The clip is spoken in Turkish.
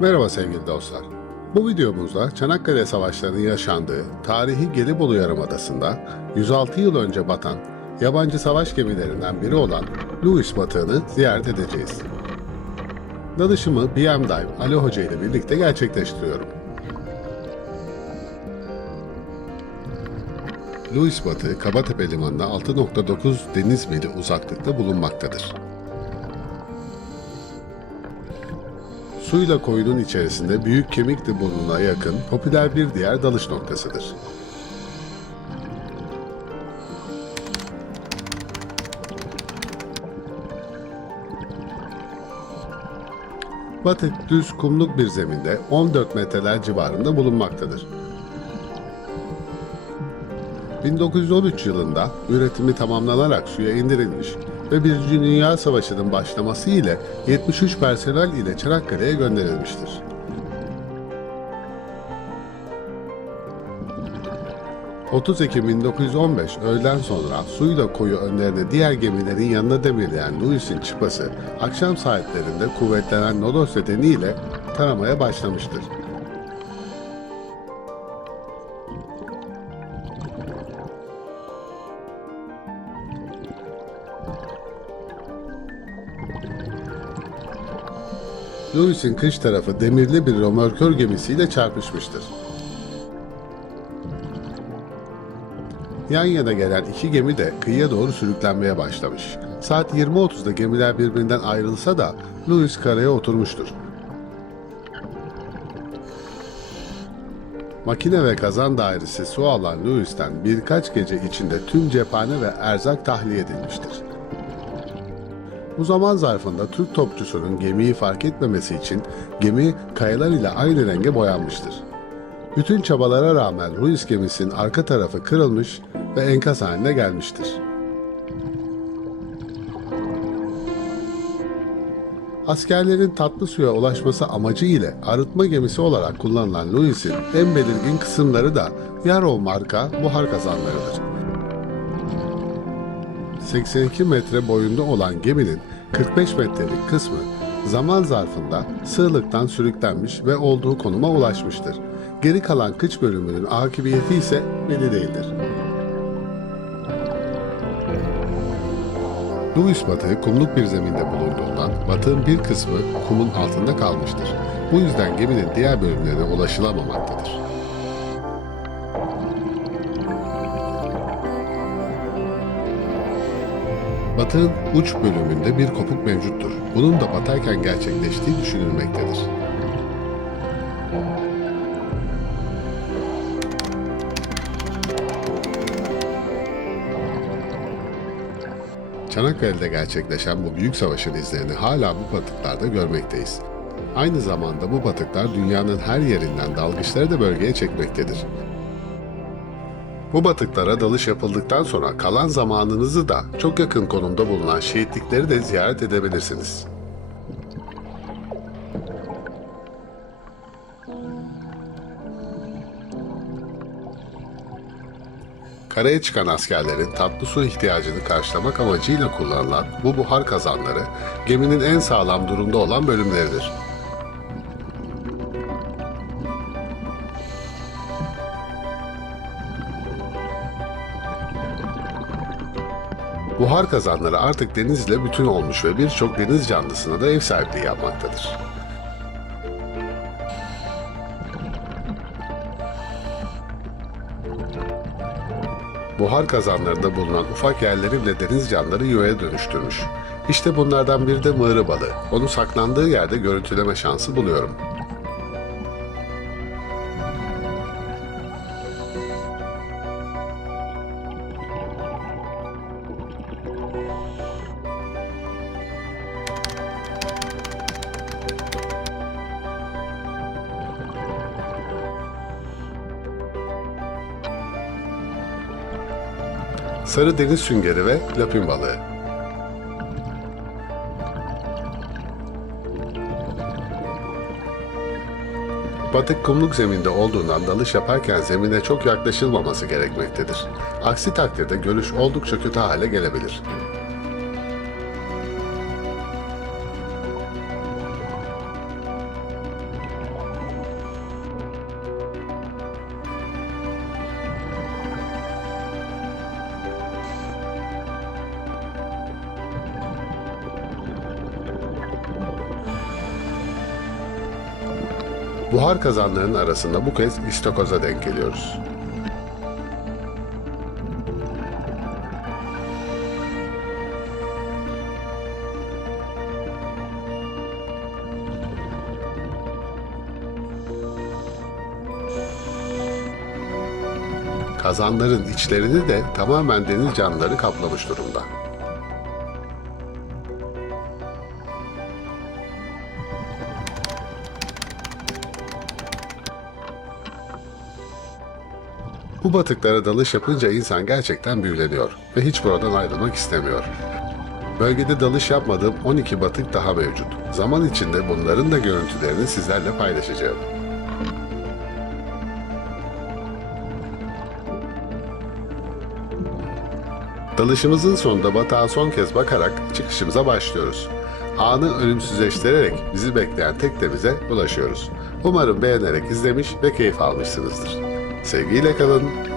Merhaba sevgili dostlar. Bu videomuzda Çanakkale Savaşları'nın yaşandığı tarihi Gelibolu Yarımadası'nda 106 yıl önce batan yabancı savaş gemilerinden biri olan Louis batığını ziyaret edeceğiz. Danışımı BM Dive Ali Hoca ile birlikte gerçekleştiriyorum. Louis batığı Kabatepe Limanı'na 6.9 deniz mili uzaklıkta bulunmaktadır. Suyla koyunun içerisinde Büyük Kemikli burnuna yakın popüler bir diğer dalış noktasıdır. Batık düz kumluk bir zeminde 14 metreler civarında bulunmaktadır. 1913 yılında üretimi tamamlanarak suya indirilmiş ve Birinci Dünya Savaşı'nın başlaması ile 73 personel ile Çanakkale'ye gönderilmiştir. ...30 Ekim 1915 öğleden sonra suyla koyu önlerine diğer gemilerin yanına demirleyen Louis'in çıpası... ...akşam saatlerinde kuvvetlenen Lodos nedeniyle taramaya başlamıştır. Louis'in kış tarafı demirli bir römorkör gemisiyle çarpışmıştır. Yan yana gelen iki gemi de kıyıya doğru sürüklenmeye başlamış. Saat 20.30'da gemiler birbirinden ayrılsa da Louis karaya oturmuştur. Makine ve kazan dairesi su alan Louis'ten birkaç gece içinde tüm cephane ve erzak tahliye edilmiştir. Bu zaman zarfında Türk topçusunun gemiyi fark etmemesi için gemi kayalar ile aynı renge boyanmıştır. Bütün çabalara rağmen Ruiz gemisinin arka tarafı kırılmış ve enkaz haline gelmiştir. Askerlerin tatlı suya ulaşması amacı ile arıtma gemisi olarak kullanılan Louis'in en belirgin kısımları da Yarrow marka buhar kazanlarıdır. 82 metre boyunda olan geminin 45 metrelik kısmı zaman zarfında sığlıktan sürüklenmiş ve olduğu konuma ulaşmıştır. Geri kalan kıç bölümünün akıbiyeti ise belli değildir. Louis batığı kumluk bir zeminde bulunduğundan batığın bir kısmı kumun altında kalmıştır. Bu yüzden geminin diğer bölümlerine ulaşılamamaktadır. Batığın uç bölümünde bir kopuk mevcuttur. Bunun da batarken gerçekleştiği düşünülmektedir. Çanakkale'de gerçekleşen bu büyük savaşın izlerini hala bu batıklarda görmekteyiz. Aynı zamanda bu batıklar dünyanın her yerinden dalgıçları da bölgeye çekmektedir. Bu batıklara dalış yapıldıktan sonra kalan zamanınızı da çok yakın konumda bulunan şehitlikleri de ziyaret edebilirsiniz. Karaya çıkan askerlerin tatlı su ihtiyacını karşılamak amacıyla kullanılan bu buhar kazanları geminin en sağlam durumda olan bölümleridir. Buhar kazanları artık denizle bütün olmuş ve birçok deniz canlısına da ev sahipliği yapmaktadır. Buhar kazanlarında bulunan ufak yerleri bile deniz canlıları yuvaya dönüştürmüş. İşte bunlardan biri de mığrı balığı. Onu saklandığı yerde görüntüleme şansı buluyorum. Sarı deniz süngeri ve lapin balığı. Batık kumluk zeminde olduğundan dalış yaparken zemine çok yaklaşılmaması gerekmektedir. Aksi takdirde görüş oldukça kötü hale gelebilir. Buhar kazanlarının arasında bu kez istakoza denk geliyoruz. Kazanların içlerini de tamamen deniz canlıları kaplamış durumda. Bu batıklara dalış yapınca insan gerçekten büyüleniyor ve hiç buradan ayrılmak istemiyor. Bölgede dalış yapmadığım 12 batık daha mevcut. Zaman içinde bunların da görüntülerini sizlerle paylaşacağım. Dalışımızın sonunda batağa son kez bakarak çıkışımıza başlıyoruz. Anı ölümsüzleştirerek bizi bekleyen teknemize ulaşıyoruz. Umarım beğenerek izlemiş ve keyif almışsınızdır. Sevgiyle kalın.